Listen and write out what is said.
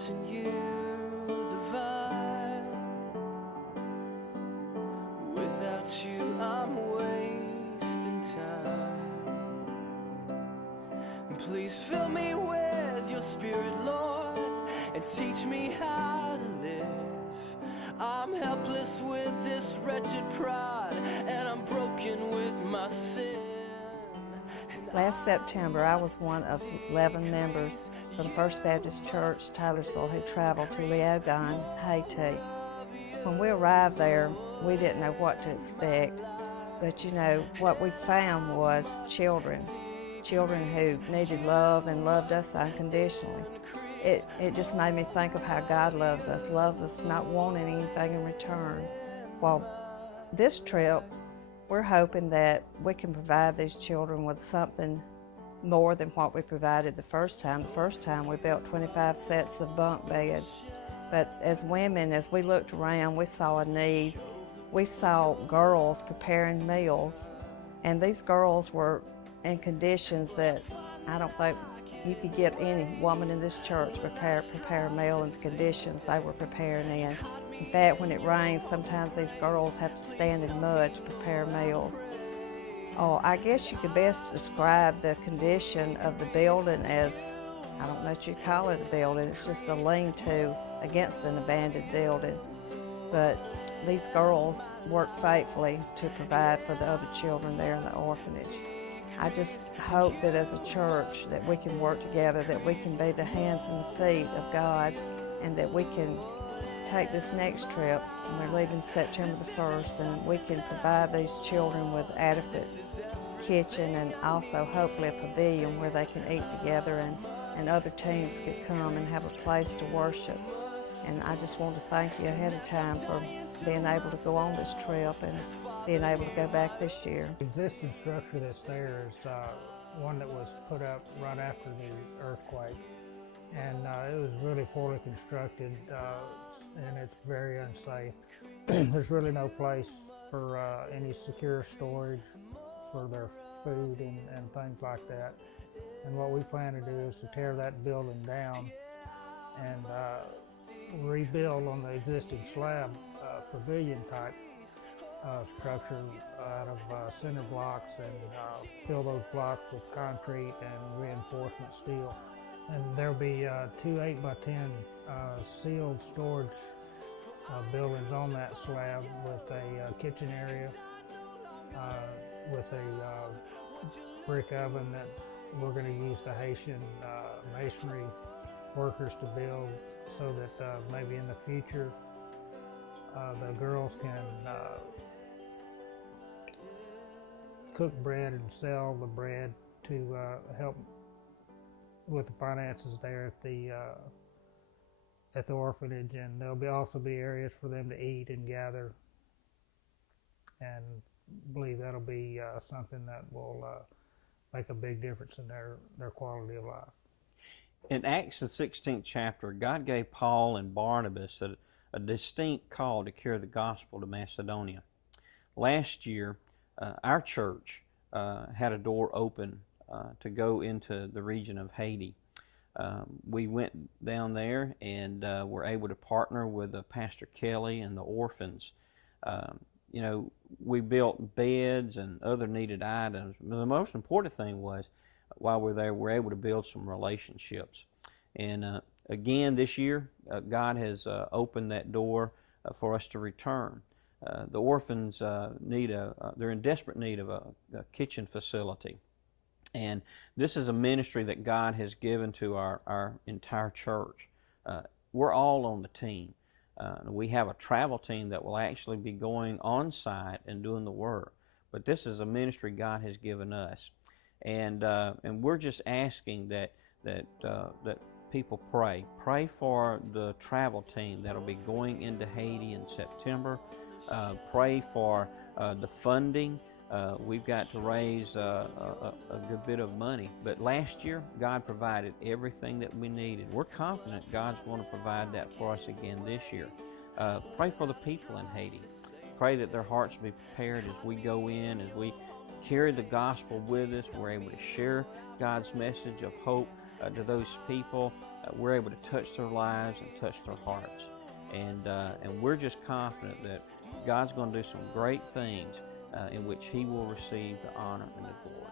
watching you divide. Without you, I'm wasting time. Please fill me with your spirit, Lord, and teach me how to live. I'm helpless with this wretched pride, and I'm broken with my sin. Last September, I was one of 11 members of the First Baptist Church, Taylorsville, who traveled to Leogane, Haiti. When we arrived there, we didn't know what to expect, but you know, what we found was children who needed love and loved us unconditionally. It just made me think of how God loves us not wanting anything in return. Well, this trip, we're hoping that we can provide these children with something more than what we provided the first time. The first time we built 25 sets of bunk beds. But as women, as we looked around, we saw a need. We saw girls preparing meals, and these girls were in conditions that I don't think you could get any woman in this church to prepare a meal in the conditions they were preparing in. In fact, when it rains, sometimes these girls have to stand in mud to prepare meals. Oh, I guess you could best describe the condition of the building as, I don't know what you call it a building, it's just a lean-to against an abandoned building. But these girls worked faithfully to provide for the other children there in the orphanage. I just hope that as a church that we can work together, that we can be the hands and the feet of God, and that we can take this next trip, and we're leaving September the 1st, and we can provide these children with adequate kitchen and also hopefully a pavilion where they can eat together, and other teams could come and have a place to worship. And I just want to thank you ahead of time for being able to go on this trip and being able to go back this year. The existing structure that's there is one that was put up right after the earthquake. And it was really poorly constructed, and it's very unsafe. There's really no place for any secure storage for their food and things like that. And what we plan to do is to tear that building down and rebuild on the existing slab pavilion type structure out of cinder blocks, and fill those blocks with concrete and reinforcement steel. And there'll be 2 8x10 sealed storage buildings on that slab with a kitchen area, with a brick oven that we're going to use the Haitian masonry workers to build, so that maybe in the future the girls can cook bread and sell the bread to help with the finances there at the orphanage. And there'll also be areas for them to eat and gather, and believe that'll be something that will make a big difference in their quality of life. In Acts the 16th chapter, God gave Paul and Barnabas a distinct call to carry the gospel to Macedonia. Last year, our church had a door open to go into the region of Haiti. We went down there and were able to partner with Pastor Kelly and the orphans. You know, we built beds and other needed items. The most important thing was, while we're there, we're able to build some relationships. And again, this year, God has opened that door for us to return. The orphans they're in desperate need of a kitchen facility. And this is a ministry that God has given to our entire church. We're all on the team. We have a travel team that will actually be going on site and doing the work. But this is a ministry God has given us. And we're just asking that people pray. Pray for the travel team that'll be going into Haiti in September. Pray for the funding. We've got to raise a good bit of money. But last year, God provided everything that we needed. We're confident God's going to provide that for us again this year. Pray for the people in Haiti. Pray that their hearts be prepared as we go in, as we carry the gospel with us. We're able to share God's message of hope to those people we're able to touch their lives and touch their hearts. And we're just confident that God's going to do some great things in which He will receive the honor and the glory.